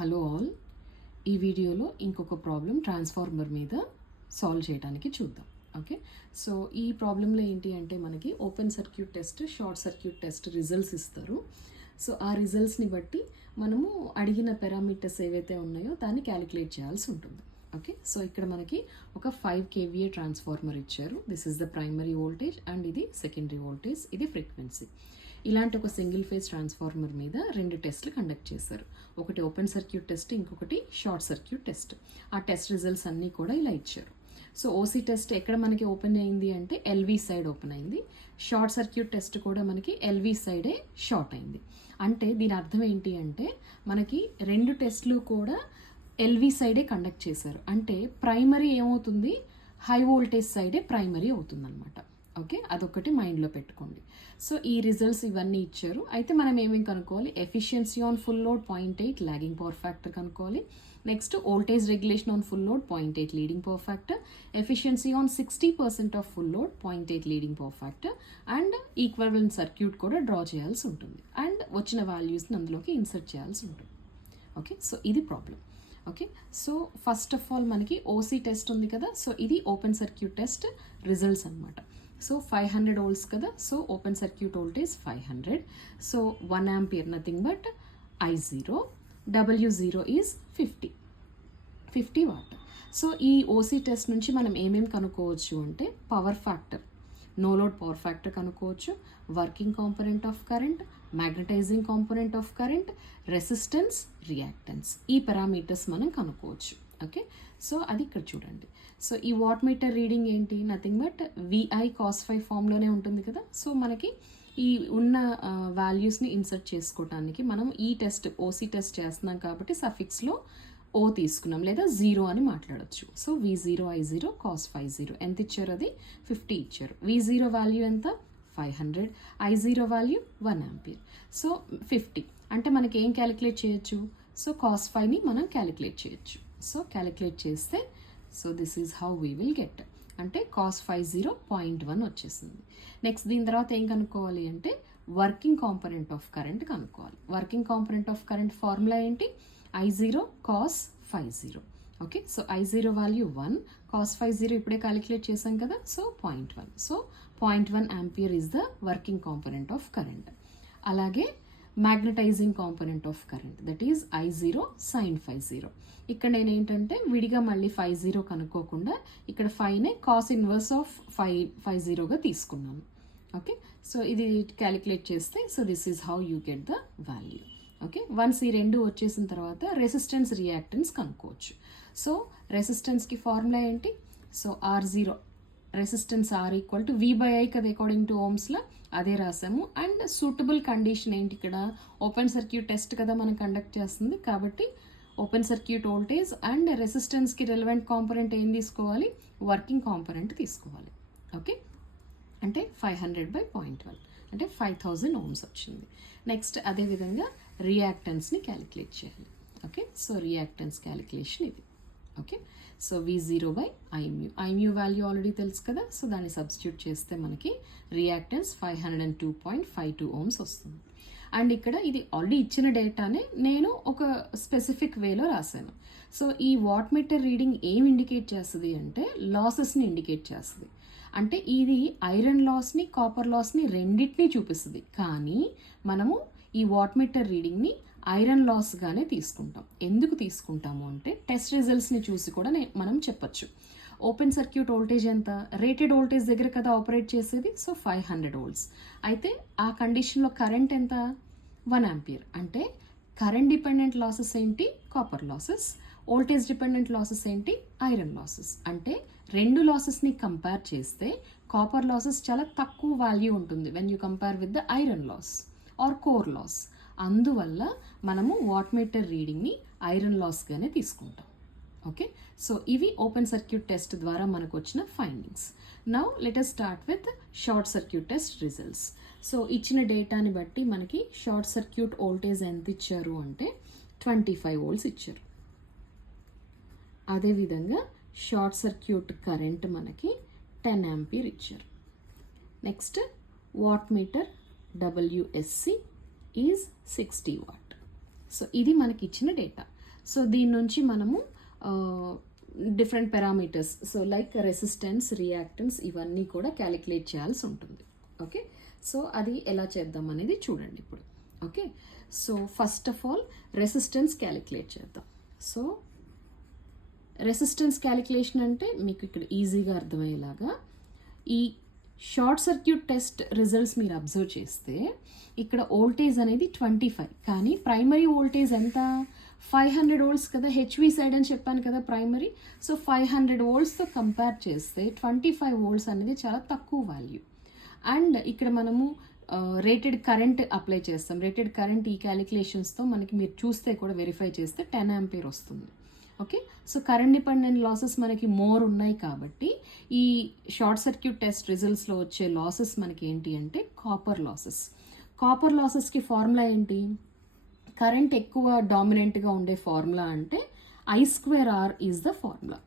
Hello all, ఈ వీడియోలో ఇంకొక ప్రాబ్లం ట్రాన్స్ఫార్మర్ మీద సాల్వ్ చేయడానికి చూద్దాం. ఓకే, సో ఈ ప్రాబ్లంలో ఏంటి అంటే మనకి open circuit test, short circuit test results ఇస్తారు. సో ఆ రిజల్ట్స్ని బట్టి మనము అడిగిన పారామీటర్స్ ఏవైతే ఉన్నాయో దాన్ని క్యాలిక్యులేట్ చేయాల్సి ఉంటుంది. ఓకే, సో ఇక్కడ మనకి ఒక 5 kVA ట్రాన్స్ఫార్మర్ ఇచ్చారు. This is the primary voltage and ఇది సెకండరీ వోల్టేజ్, ఇది ఫ్రీక్వెన్సీ. ఇలాంటి ఒక సింగిల్ ఫేజ్ ట్రాన్స్ఫార్మర్ మీద 2 టెస్ట్లు కండక్ట్ చేశారు. ఒకటి ఓపెన్ సర్క్యూట్ టెస్ట్, ఇంకొకటి షార్ట్ సర్క్యూట్ టెస్ట్. ఆ టెస్ట్ రిజల్ట్స్ అన్నీ కూడా ఇలా ఇచ్చారు. సో ఓసీ టెస్ట్ ఎక్కడ మనకి ఓపెన్ అయింది అంటే ఎల్వి సైడ్ ఓపెన్ అయింది. షార్ట్ సర్క్యూట్ టెస్ట్ కూడా మనకి ఎల్వి సైడే షార్ట్ అయింది. అంటే దీని అర్థం ఏంటి అంటే మనకి 2 టెస్ట్లు కూడా ఎల్వి సైడే కండక్ట్ చేశారు. అంటే ప్రైమరీ ఏమవుతుంది, హై వోల్టేజ్ సైడే ప్రైమరీ అవుతుంది అనమాట. ఓకే, అదొకటి మైండ్లో పెట్టుకోండి. సో ఈ రిజల్ట్స్ ఇవన్నీ ఇచ్చారు. అయితే మనం ఏమేమి కనుక్కోవాలి, efficiency on full load 0.8 lagging power factor కనుక్కోవాలి. Next voltage regulation on full load 0.8 leading power factor, efficiency on 60% of full load 0.8 leading power factor, and equivalent circuit కూడా డ్రా చేయాల్సి ఉంటుంది. అండ్ వచ్చిన వాల్యూస్ని అందులోకి ఇన్సర్ట్ చేయాల్సి ఉంటుంది. ఓకే, సో ఇది problem. Okay, so first of all మనకి ఓసీ టెస్ట్ ఉంది కదా, సో ఇది ఓపెన్ సర్క్యూట్ టెస్ట్ రిజల్ట్స్ అనమాట. సో 500 volts కదా, so open circuit voltage 500. So 1 ampere nothing but I0, W0 is 50 watt. So ఈ ఓసీ టెస్ట్ నుంచి మనం ఏమేమి కనుక్కోవచ్చు అంటే power factor, no load power factor కనుక్కోవచ్చు, working component of current, magnetising component of current, resistance, reactance, ఈ parameters మనం కనుక్కోవచ్చు. ఓకే, సో అది ఇక్కడ చూడండి. సో ఈ వాట్ మీటర్ రీడింగ్ ఏంటి, nothing but VI cos phi ఫామ్లోనే ఉంటుంది కదా. సో మనకి ఈ ఉన్న వాల్యూస్ని ఇన్సర్ట్ చేసుకోవడానికి మనం ఈ టెస్ట్ ఓసీ టెస్ట్ చేస్తున్నాం కాబట్టి సఫిక్స్లో ఓ తీసుకున్నాం, లేదా 0 అని మాట్లాడచ్చు. So V0 I0 cos phi 0 ఎంత ఇచ్చారు, అది 50 ఇచ్చారు. V0 వాల్యూ ఎంత 500, I0 వాల్యూ 1 ampere. సో 50 అంటే మనకి ఏం క్యాలిక్యులేట్ చేయొచ్చు, సో cos phiని మనం క్యాలిక్యులేట్ చేయొచ్చు. సో క్యాలిక్యులేట్ చేస్తే so this is how we will get, అంటే cos phi 0 0.1 వచ్చేసింది. నెక్స్ట్ దీని తర్వాత ఏం కనుక్కోవాలి అంటే వర్కింగ్ కాంపోనెంట్ ఆఫ్ కరెంట్ కనుక్కోవాలి. Working component of current formula ఏంటి, I0 cos phi 0. Okay, so I0 value 1, cos phi 0 ఇప్పుడే క్యాలిక్యులేట్ చేసాం కదా, so 0.1. So 0.1 ampere is the working component of current. అలాగే magnetising component of current, that is I0 sin phi 0. ఇక్కడ నేను ఏంటంటే విడిగా మళ్ళీ phi 0 కనుక్కోకుండా ఇక్కడ ఫైనే కాస్ ఇన్వర్స్ ఆఫ్ phi 0గా తీసుకున్నాను. ఓకే, సో ఇది క్యాలిక్యులేట్ చేస్తే so this is how you get the value. Okay, once ఈ 2 వచ్చేసిన తర్వాత రెసిస్టెన్స్, రియాక్టెన్స్ కనుక్కోవచ్చు. సో రెసిస్టెన్స్కి ఫార్ములా ఏంటి, so R0 resistance R equal to V/I కదా, అకార్డింగ్ టు ఓమ్స్లో అదే రాసాము. అండ్ సూటబుల్ కండిషన్ ఏంటి, ఇక్కడ ఓపెన్ సర్క్యూట్ టెస్ట్ కదా మనం కండక్ట్ చేస్తుంది కాబట్టి ఓపెన్ సర్క్యూట్ వోల్టేజ్ అండ్ రెసిస్టెన్స్కి రెలవెంట్ కాంపోనెంట్ ఏం తీసుకోవాలి, వర్కింగ్ కాంపోనెంట్ తీసుకోవాలి. ఓకే, అంటే 500/0.12 అంటే 5000 ohms వచ్చింది. నెక్స్ట్ అదేవిధంగా రియాక్టెన్స్ని క్యాలిక్యులేట్ చేయాలి. ఓకే, సో రియాక్టెన్స్ క్యాలిక్యులేషన్ ఇది. Okay, so V0/Imu value already తెలుసు కదా, సో దాన్ని సబ్స్టిట్యూట్ చేస్తే మనకి రియాక్టెన్స్ 502.52 ohms వస్తుంది. అండ్ ఇక్కడ ఇది ఆల్రెడీ ఇచ్చిన డేటానే నేను ఒక స్పెసిఫిక్ వేలో రాశాను. సో ఈ వాట్ మీటర్ రీడింగ్ ఏం ఇండికేట్ చేస్తుంది అంటే లాసెస్ని ఇండికేట్ చేస్తుంది. అంటే ఇది ఐరన్ లాస్ని, కాపర్ లాస్ని రెండింటినీ చూపిస్తుంది. కానీ మనము ఈ వాట్ మీటర్ రీడింగ్ని ఐరన్ లాస్గానే తీసుకుంటాం. ఎందుకు తీసుకుంటాము అంటే టెస్ట్ రిజల్ట్స్ని చూసి కూడా మనం చెప్పచ్చు. ఓపెన్ సర్క్యూట్ వోల్టేజ్ ఎంత, రేటెడ్ వోల్టేజ్ దగ్గర కదా ఆపరేట్ చేసేది, సో 500 volts. అయితే ఆ కండిషన్లో కరెంట్ ఎంత 1 ampere. అంటే కరెంట్ డిపెండెంట్ లాసెస్ ఏంటి, copper losses, voltage dependent losses ఏంటి, ఐరన్ లాసెస్. అంటే 2 లాసెస్ని కంపేర్ చేస్తే కాపర్ లాసెస్ చాలా తక్కువ వాల్యూ ఉంటుంది when you compare with the iron loss or core loss. అందువల్ల మనము వాట్ మీటర్ రీడింగ్ని ఐరన్ లాస్గానే తీసుకుంటాం. ఓకే, సో ఇవి ఓపెన్ సర్క్యూట్ టెస్ట్ ద్వారా మనకు వచ్చిన findings. Now let us start with short circuit test results. So ఇచ్చిన డేటాని బట్టి మనకి షార్ట్ సర్క్యూట్ వోల్టేజ్ ఎంత ఇచ్చారు అంటే 25 volts ఇచ్చారు. అదేవిధంగా షార్ట్ సర్క్యూట్ కరెంట్ మనకి 10 ampere ఇచ్చారు. Next watt meter WSC is 60 watt. So ఇది మనకి ఇచ్చిన డేటా. సో దీని నుంచి మనము different parameters, so like resistance, reactance, ఇవన్నీ కూడా క్యాలిక్యులేట్ చేయాల్సి ఉంటుంది. ఓకే, సో అది ఎలా చేద్దాం అనేది చూడండి ఇప్పుడు. Okay, so first of all resistance calculate చేద్దాం. సో రెసిస్టెన్స్ క్యాలిక్యులేషన్ అంటే మీకు ఇక్కడ ఈజీగా అర్థమయ్యేలాగా, ఈ షార్ట్ సర్క్యూట్ టెస్ట్ రిజల్ట్స్ మీరు అబ్జర్వ్ చేస్తే ఇక్కడ వోల్టేజ్ అనేది 25, కానీ ప్రైమరీ వోల్టేజ్ ఎంత 500 వోల్ట్స్ కదా, హెచ్వి సైడ్ అని చెప్పాను కదా ప్రైమరీ. సో 500 వోల్ట్స్తో కంపేర్ చేస్తే 25 వోల్ట్స్ అనేది చాలా తక్కువ వాల్యూ. అండ్ ఇక్కడ మనము రేటెడ్ కరెంట్ అప్లై చేస్తాం. రేటెడ్ కరెంట్ ఈ క్యాలిక్యులేషన్స్తో మనకి మీరు చూస్తే కూడా వెరిఫై చేస్తే 10 ఆంపియర్ వస్తుంది. Okay, so current dependent losses మనకి మోర్ ఉన్నాయి కాబట్టి ఈ షార్ట్ సర్క్యూట్ టెస్ట్ రిజల్ట్స్లో వచ్చే లాసెస్ మనకి ఏంటి అంటే కాపర్ లాసెస్. కాపర్ లాసెస్కి ఫార్ములా ఏంటి? కరెంట్ ఎక్కువ డామినెంట్గా ఉండే ఫార్ములా అంటే I²R is the formula.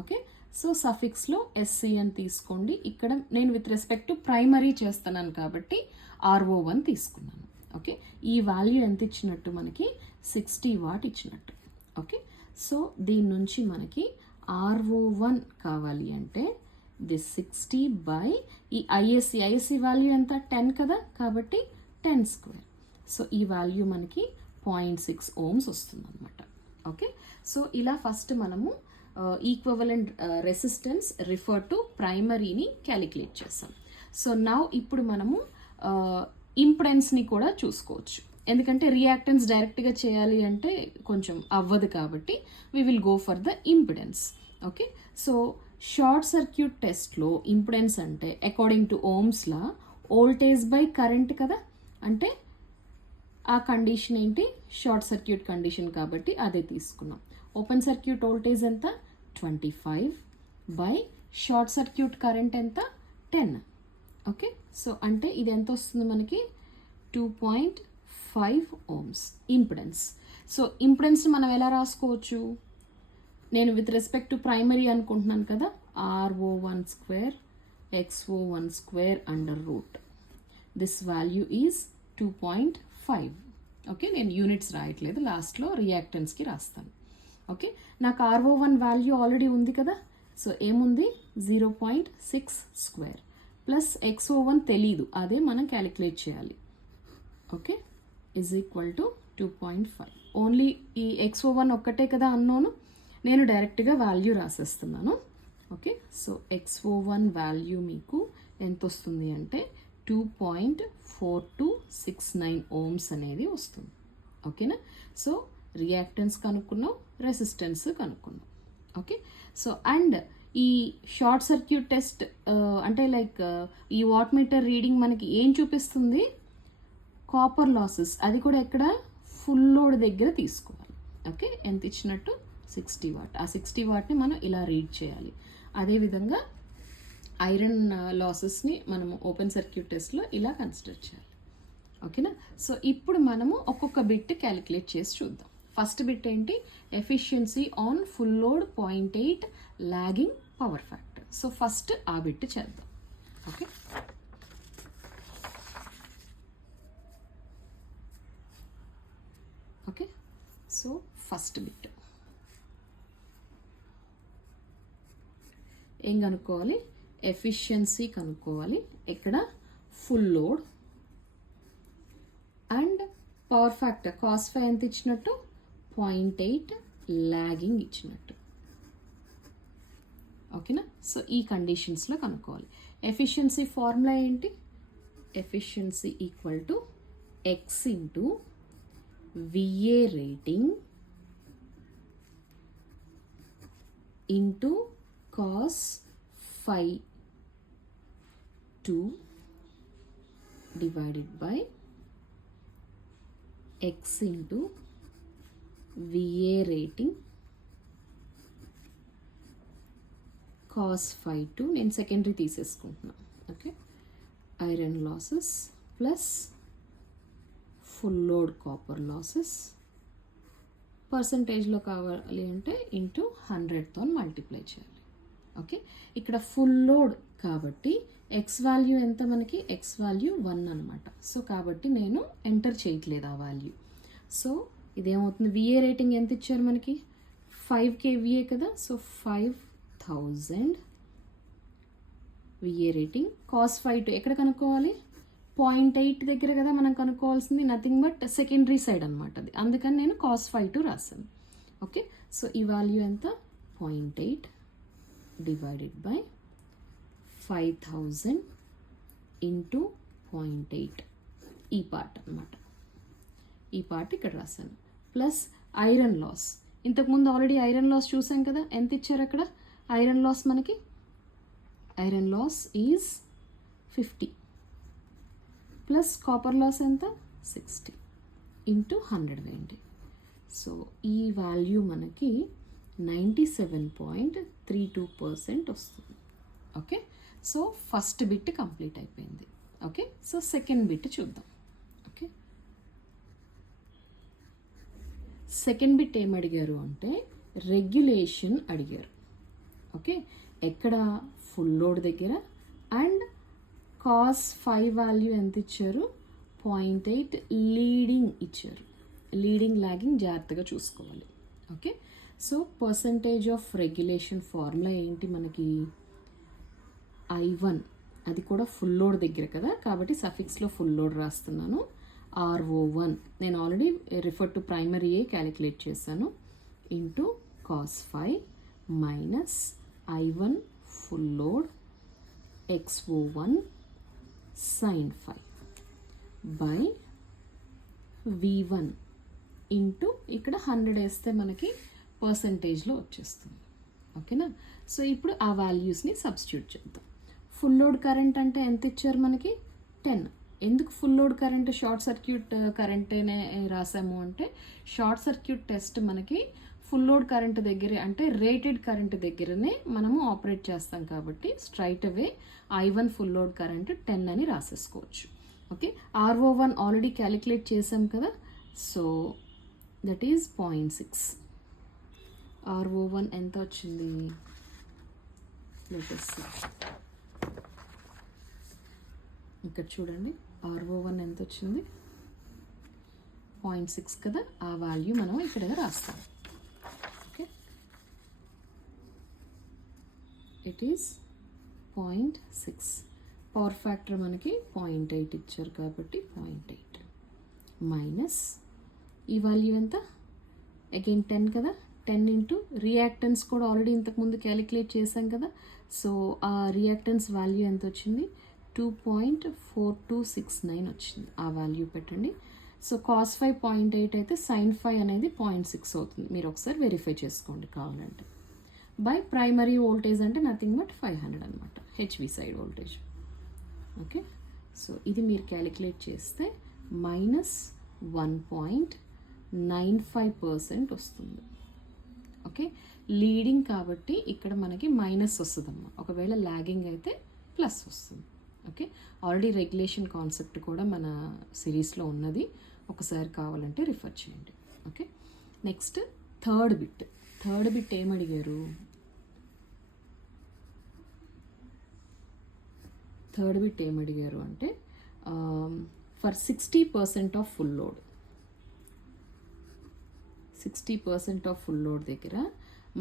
Okay, so సఫిక్స్లో SC అని తీసుకోండి. ఇక్కడ నేను విత్ రెస్పెక్ట్ టు ప్రైమరీ చేస్తున్నాను కాబట్టి RO1 తీసుకున్నాను. ఓకే, ఈ వాల్యూ ఎంత ఇచ్చినట్టు మనకి 60 వాట్ ఇచ్చినట్టు. ఓకే, సో దీని నుంచి మనకి RO1 కావాలి అంటే దిస్ 60 బై ఈ ఐఎస్సి వాల్యూ ఎంత 10 కదా, కాబట్టి 10². సో ఈ వాల్యూ మనకి 0.6 ohms వస్తుంది అనమాట. ఓకే, సో ఇలా ఫస్ట్ మనము ఈక్వివలెంట్ రెసిస్టెన్స్ రిఫర్ టు ప్రైమరీని క్యాలిక్యులేట్ చేస్తాం. సో నౌ ఇప్పుడు మనము ఇంపిడెన్స్ని కూడా చూసుకోవచ్చు, ఎందుకంటే రియాక్టెన్స్ డైరెక్ట్గా చేయాలి అంటే కొంచెం అవ్వదు కాబట్టి we will go for the impedance. Okay, so short circuit టెస్ట్లో ఇంపిడెన్స్ అంటే according to Ohm's law voltage by current కదా, అంటే ఆ కండిషన్ ఏంటి షార్ట్ సర్క్యూట్ కండిషన్ కాబట్టి అదే తీసుకున్నాం. ఓపెన్ సర్క్యూట్ వోల్టేజ్ ఎంత 25 బై షార్ట్ సర్క్యూట్ కరెంట్ ఎంత 10. ఓకే, సో అంటే ఇది ఎంత వస్తుంది మనకి 2.5 ohms ఇంపిడెన్స్. సో ఇంపిడెన్స్ మనం ఎలా రాసుకోవచ్చు? నేను విత్ రెస్పెక్ట్ టు ప్రైమరీ అనుకుంటున్నాను కదా, RO1² XO1² under root this value is 2.5. Okay, నేను యూనిట్స్ రాయట్లేదు, లాస్ట్లో రియాక్టెన్స్కి రాస్తాను. ఓకే, నాకు RO1 వాల్యూ ఆల్రెడీ ఉంది కదా, సో ఏముంది 0.6² ప్లస్ XO1 తెలీదు, అదే మనం క్యాలిక్యులేట్ చేయాలి. Okay, is equal to 2.5. Only ఈ XO1 ఒక్కటే కదా అన్నోను, నేను డైరెక్ట్గా వాల్యూ రాసేస్తున్నాను. ఓకే, సో XO1 వాల్యూ మీకు ఎంత వస్తుంది అంటే 2.4269 ohms అనేది వస్తుంది. ఓకేనా, సో రియాక్టెన్స్ కనుక్కున్నాం, రెసిస్టెన్స్ కనుక్కున్నాం. ఓకే, సో అండ్ ఈ షార్ట్ సర్క్యూట్ టెస్ట్ అంటే లైక్ ఈ వాట్ మీటర్ రీడింగ్ మనకి ఏం చూపిస్తుంది? కాపర్ లాసెస్, అది కూడా ఎక్కడ ఫుల్ లోడ్ దగ్గర తీసుకోవాలి. ఓకే, ఎంత ఇచ్చినట్టు 60 వాట్. ఆ 60 వాట్ని మనం ఇలా రీడ్ చేయాలి. అదేవిధంగా ఐరన్ లాసెస్ని మనము ఓపెన్ సర్క్యూట్ టెస్ట్లో ఇలా కన్సిడర్ చేయాలి. ఓకేనా, సో ఇప్పుడు మనము ఒక్కొక్క బిట్ క్యాలిక్యులేట్ చేసి చూద్దాం. ఫస్ట్ బిట్ ఏంటి? Efficiency on full load 0.8 lagging power factor. So first ఆ బిట్ చేద్దాం. Okay, okay, so first bit ఏం కనుక్కోవాలి? ఎఫిషియన్సీ కనుక్కోవాలి. ఇక్కడ full load and power factor cos phi ఎంత ఇచ్చినట్టు 0.8 లాగింగ్ ఇచ్చినట్టు. ఓకేనా, సో ఈ కండిషన్స్లో కనుక్కోవాలి. ఎఫిషియన్సీ ఫార్ములా ఏంటి? Efficiency equal to X into VA rating into cos phi 2 divided by x into VA rating cos phi 2, నేను సెకండరీ తీసేసుకుంటున్నాను. Okay, iron losses plus full load copper losses పర్సంటేజ్లో కావాలి అంటే ఇంటూ 100తో మల్టిప్లై చేయాలి. Okay, ఇక్కడ full load కాబట్టి x value ఎంత మనకి? ఎక్స్ వాల్యూ 1 అనమాట. సో కాబట్టి నేను ఎంటర్ చేయట్లేదు ఆ వాల్యూ. సో ఇదేమవుతుంది, విఏ రేటింగ్ ఎంత ఇచ్చారు మనకి 5 kVA కదా, so 5000 VA rating. Cos phi two ఎక్కడ కనుక్కోవాలి, 0.8 దగ్గర కదా మనం కనుక్కోవాల్సింది, నథింగ్ బట్ సెకండరీ సైడ్ అనమాట అది, అందుకని నేను కాస్ ఫై టు రాశాను. ఓకే, సో ఈ వాల్యూ ఎంత 0.8 డివైడెడ్ బై 5000 ఇంటూ 0.8, ఈ పార్ట్ అనమాట, ఈ పార్ట్ ఇక్కడ రాశాను. ప్లస్ ఐరన్ లాస్, ఇంతకుముందు ఆల్రెడీ ఐరన్ లాస్ చూసాం కదా, ఎంత ఇచ్చారు అక్కడ ఐరన్ లాస్ మనకి, iron loss is 50 plus copper loss ఎంత 60 ఇంటూ 100 వేయండి. సో ఈ వాల్యూ మనకి 97.32% వస్తుంది. Okay, so first bit complete అయిపోయింది. ఓకే, సో సెకండ్ బిట్ చూద్దాం. ఓకే, సెకండ్ బిట్ ఏం అడిగారు అంటే రెగ్యులేషన్ అడిగారు. ఓకే, ఎక్కడ ఫుల్ లోడ్ దగ్గర, అండ్ కాస్ 5 వాల్యూ ఎంత ఇచ్చారు 0.8 లీడింగ్ ఇచ్చారు. లీడింగ్ లాగింగ్ జాగ్రత్తగా చూసుకోవాలి. Okay, so percentage of regulation formula ఏంటి మనకి, I1, అది కూడా ఫుల్ లోడ్ దగ్గర కదా కాబట్టి సఫిక్స్లో ఫుల్ లోడ్ రాస్తున్నాను. RO1 నేను ఆల్రెడీ రిఫర్ టు ప్రైమరీ ఏ క్యాలిక్యులేట్ చేశాను, into cos 5 minus I1 full load XO1 sin 5 by V1 into ఇక్కడ 100 వేస్తే మనకి పర్సంటేజ్లో వచ్చేస్తుంది. ఓకేనా, సో ఇప్పుడు ఆ వాల్యూస్ని సబ్స్టిట్యూట్ చేద్దాం. ఫుల్ లోడ్ కరెంట్ అంటే ఎంత ఇచ్చారు మనకి 10. ఎందుకు full load current short circuit కరెంటేనే రాసాము అంటే, షార్ట్ సర్క్యూట్ టెస్ట్ మనకి ఫుల్ లోడ్ కరెంట్ దగ్గరే, అంటే రేటెడ్ కరెంట్ దగ్గరనే మనము ఆపరేట్ చేస్తాం కాబట్టి స్ట్రైట్ అవే I1 ఫుల్ లోడ్ కరెంట్ 10 అని రాసేసుకోవచ్చు. ఓకే, RO1 ఆల్రెడీ క్యాలిక్యులేట్ చేసాం కదా, సో దట్ ఈజ్ 0.6. RO1 ఎంత వచ్చింది, ఇక్కడ చూడండి, RO1 ఎంత వచ్చింది 0.6 కదా, ఆ వాల్యూ మనం ఇక్కడ రాస్తాం. Okay, it is 0.6. Power factor మనకి 0.8 ఇచ్చారు కాబట్టి 0.8 మైనస్ ఈ వాల్యూ ఎంత, అగైన్ 10 కదా, 10 ఇంటూ రియాక్టెన్స్ కూడా ఆల్రెడీ ఇంతకుముందు క్యాలిక్యులేట్ చేసాం కదా, సో ఆ రియాక్టెన్స్ వాల్యూ ఎంత వచ్చింది 2.4269 వచ్చింది, ఆ వాల్యూ పెట్టండి. సో కాస్ 5 0.8 అయితే సైన్ 5 అనేది 0.6 అవుతుంది, మీరు ఒకసారి వెరిఫై చేసుకోండి కావాలంటే. బై ప్రైమరీ వోల్టేజ్ అంటే నథింగ్ బట్ 500 అనమాట, HV side voltage. Okay, so ఇది మీరు క్యాలిక్యులేట్ చేస్తే -1.95% వస్తుంది. ఓకే, లీడింగ్ కాబట్టి ఇక్కడ మనకి మైనస్ వస్తుందమ్మా, ఒకవేళ లాగింగ్ అయితే ప్లస్ వస్తుంది. ఓకే, ఆల్రెడీ రెగ్యులేషన్ కాన్సెప్ట్ కూడా మన సిరీస్లో ఉన్నది, ఒకసారి కావాలంటే రిఫర్ చేయండి. ఓకే, నెక్స్ట్ థర్డ్ బిట్ ఏమడిగారు, అంటే for 60% of full load, 60% of full load దగ్గర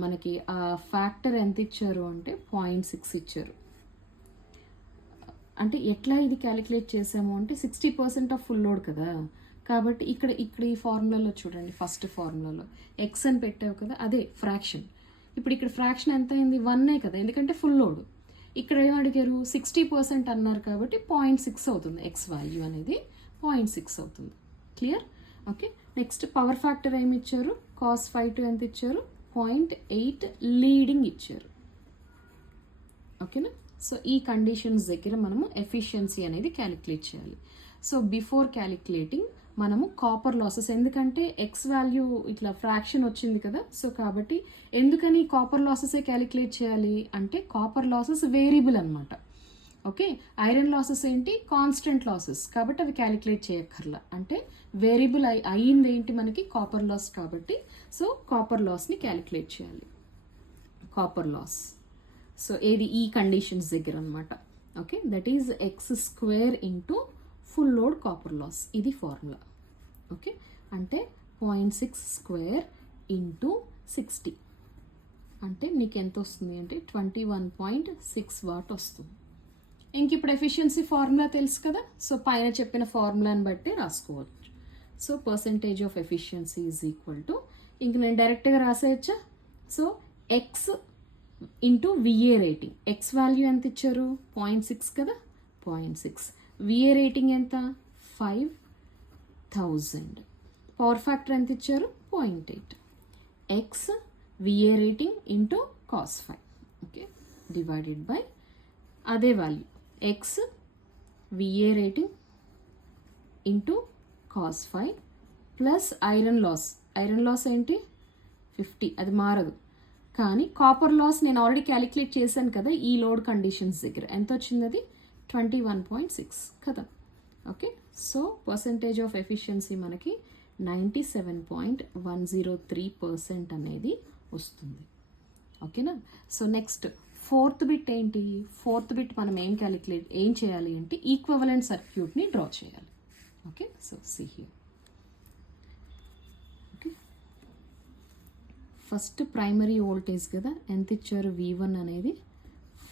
మనకి ఆ ఫ్యాక్టర్ ఎంత ఇచ్చారు అంటే 0.6 ఇచ్చారు. అంటే ఎట్లా ఇది క్యాలిక్యులేట్ చేసాము అంటే 60% ఆఫ్ ఫుల్ లోడ్ కదా, కాబట్టి ఇక్కడ ఈ ఫార్ములాలో చూడండి, ఫస్ట్ ఫార్ములాలో ఎక్స్ అని పెట్టావు కదా, అదే ఫ్రాక్షన్. ఇప్పుడు ఇక్కడ ఫ్రాక్షన్ ఎంత అయింది 1 కదా, ఎందుకంటే ఫుల్ లోడ్. ఇక్కడ ఏం అడిగారు 60% అన్నారు కాబట్టి 0.6 అవుతుంది, ఎక్స్ వాల్యూ అనేది 0.6 అవుతుంది. Clear? Okay, next power factor ఏమి ఇచ్చారు, కాస్ 5 ఎంత ఇచ్చారు 0.8 లీడింగ్ ఇచ్చారు. ఓకేనా, సో ఈ కండిషన్స్ దగ్గర మనము ఎఫిషియన్సీ అనేది క్యాలిక్యులేట్ చేయాలి. సో బిఫోర్ క్యాలిక్యులేటింగ్ మనము కాపర్ లాసెస్, ఎందుకంటే ఎక్స్ వాల్యూ ఇట్లా ఫ్రాక్షన్ వచ్చింది కదా, సో కాబట్టి ఎందుకని కాపర్ లాసెసే క్యాలిక్యులేట్ చేయాలి అంటే కాపర్ లాసెస్ వేరియబుల్ అనమాట. ఓకే, ఐరన్ లాసెస్ ఏంటి కాన్స్టెంట్ లాసెస్, కాబట్టి అవి క్యాలిక్యులేట్ చేయక్కర్లా, అంటే వేరియబుల్ అయ్యింది ఏంటి మనకి కాపర్ లాస్ కాబట్టి, సో కాపర్ లాస్ని క్యాలిక్యులేట్ చేయాలి. కాపర్ లాస్, సో ఏది ఈ కండిషన్స్ దగ్గర అనమాట. Okay, that is x² into full load copper loss, ఇది ఫార్ములా. ఓకే, అంటే 0.6 స్క్వేర్ ఇంటూ 60 అంటే నీకు ఎంత వస్తుంది అంటే 21.6 వాట్ వస్తుంది. ఇంక ఇప్పుడు ఎఫిషియన్సీ ఫార్ములా తెలుసు కదా, సో పైన చెప్పిన ఫార్ములాని బట్టి రాసుకోవచ్చు. So percentage of efficiency is equal to, ఇంక నేను డైరెక్ట్గా రాసేయచ్చా, so x into VA rating. X value ఎంత ఇచ్చారు 0.6 కదా, 0.6. విఏ రేటింగ్ ఎంత 5000. పవర్ ఫ్యాక్టర్ ఎంత ఇచ్చారు 0.8. X VA rating into cos 5, okay, divided by అదే value x VA rating into cos 5 plus iron loss ఏంటి 50, అది మారదు. కానీ కాపర్ లాస్ నేను ఆల్రెడీ క్యాలిక్యులేట్ చేశాను కదా ఈ లోడ్ కండిషన్స్ దగ్గర, ఎంత వచ్చింది అది 21.6 కదా, okay. So percentage of efficiency మనకి 97.103% అనేది వస్తుంది, ఓకేనా. సో నెక్స్ట్ ఫోర్త్ బిట్ ఏంటి, ఫోర్త్ బిట్ మనం ఏం చేయాలి అంటే ఈక్వివలెంట్ సర్క్యూట్ని డ్రా చేయాలి, okay. So see here, okay. First primary voltage కదా, ఎంత ఇచ్చారు V1 అనేది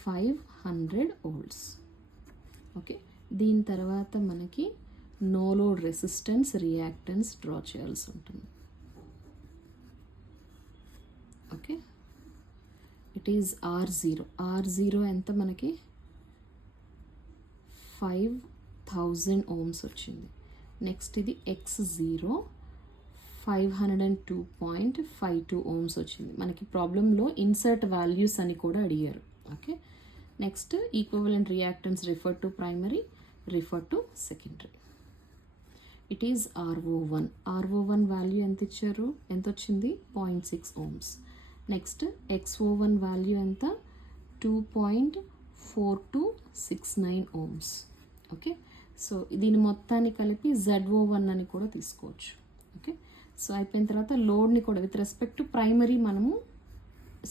500 వోల్ట్స్, ఓకే. దీని తర్వాత మనకి no load resistance reactance draw చేయాల్సి ఉంటుంది, ఓకే. ఇట్ ఈజ్ R0 ఎంత మనకి 5000 ohms వచ్చింది. నెక్స్ట్ ఇది X0 502.52 ohms వచ్చింది. మనకి ప్రాబ్లంలో ఇన్సర్ట్ వాల్యూస్ అని కూడా అడిగారు, okay. Next equivalent reactance refer to primary, refer to secondary. It is RO1 value ఎంత ఇచ్చారు, ఎంత వచ్చింది 0.6 ohms. నెక్స్ట్ XO1 వాల్యూ ఎంత 2.4269 ohms, ఓకే. సో దీని మొత్తాన్ని కలిపి ZO1 అని కూడా తీసుకోవచ్చు, ఓకే. సో అయిపోయిన తర్వాత లోడ్ని కూడా విత్ రెస్పెక్ట్ టు ప్రైమరీ మనము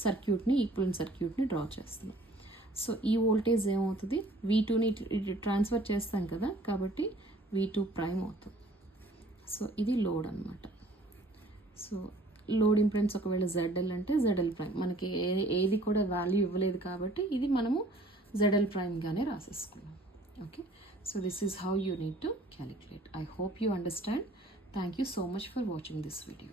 సర్క్యూట్ని ఈక్వలెంట్ సర్క్యూట్ని డ్రా చేస్తున్నాం. సో ఈ వోల్టేజ్ ఏమవుతుంది V2ని ట్రాన్స్ఫర్ చేస్తాం కదా, కాబట్టి V2 ప్రైమ్ అవుతుంది. సో ఇది లోడ్ అనమాట. సో లోడ్ ఇంపెడెన్స్ ఒకవేళ ZL అంటే ZL ప్రైమ్, మనకి ఏది కూడా వాల్యూ ఇవ్వలేదు కాబట్టి ఇది మనము ZL ప్రైమ్గానే రాసేసుకున్నాం, okay. So this is how you need to calculate. I hope you understand. Thank you so much for watching this video.